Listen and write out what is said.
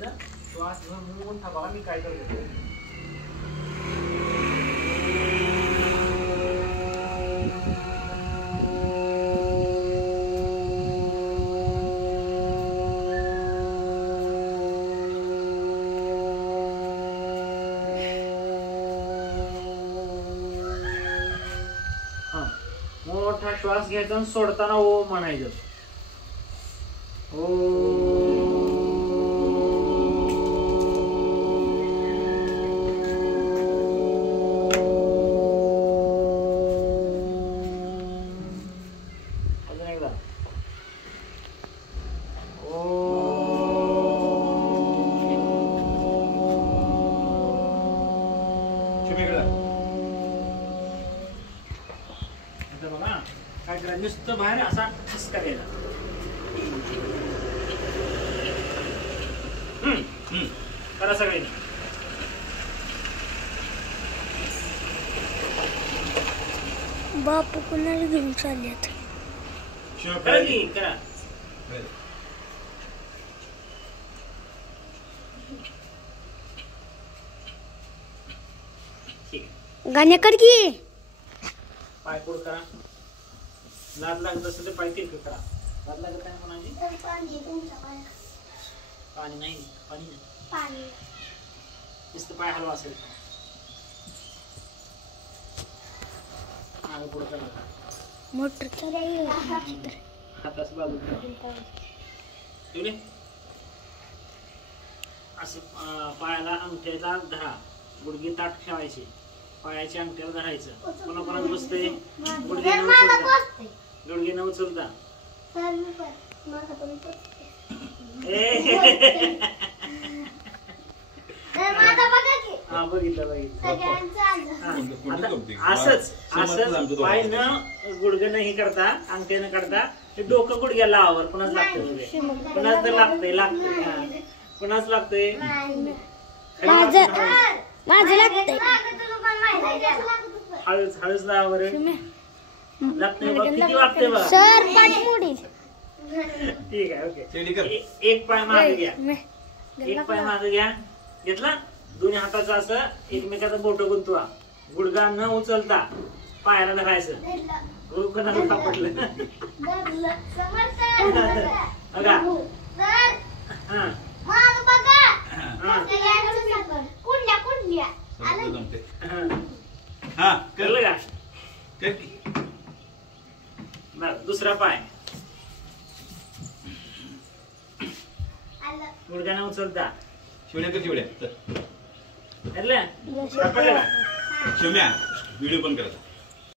करायचं श्वास घेऊन मोठा बघा मी काय करतो. मोठा श्वास घ्यायचा आणि सोडताना ओ म्हणायचं. ओ अजून एकदा बघा काय करा नुसतं बाहेर असा ठसका घ्यायला. करा सगळ्यांनी. बापू कुणाला घेऊन चालल्यात. करा की करा. गाण्याकडे की पाय पुढ करा. लाद लागत असेल तर पाय तिरकं करा. लाद लागत नाही म्हणाली. पाणी नाही पाणी नुसतं पाय हलवा असेल. मागे पुढं करा. मोटर हातास बाजू ठेवले असे. पायाला अंगठ्याला धरा. गुडघे ताट ठेवायचे. पायाच्या अंगठ्याला धरायचं. कोणा कोणाला बसते गुडघे न उचलता. हा बघितलं असंच असंच पाय न गुडघे नाही करता अंगठे न करता ते डोकं गुडघ्याला लावावर. कुणाच लागतंय कुणाच तर लागतंय कुणाच लागतंय. माझं लागतंय. हळूच हळूच लावावर लागतंय. किती वागतंय बघ. सर पाठ मोडील. ठीक आहे ओके. एक पाय मागे घ्या. एक पाय मागे घ्या. घेतला. दोन्ही हाताचं असं एकमेकाचं बोट गुंतवा. गुडघा न उचलता पायाला धरायचं. कोणाला सापडलं बघा. हा कळलं का. बरं दुसरा पाय गुडघा न उचलता. शिवण्या कर शिवण्या. व्हिडिओ पण करायचा.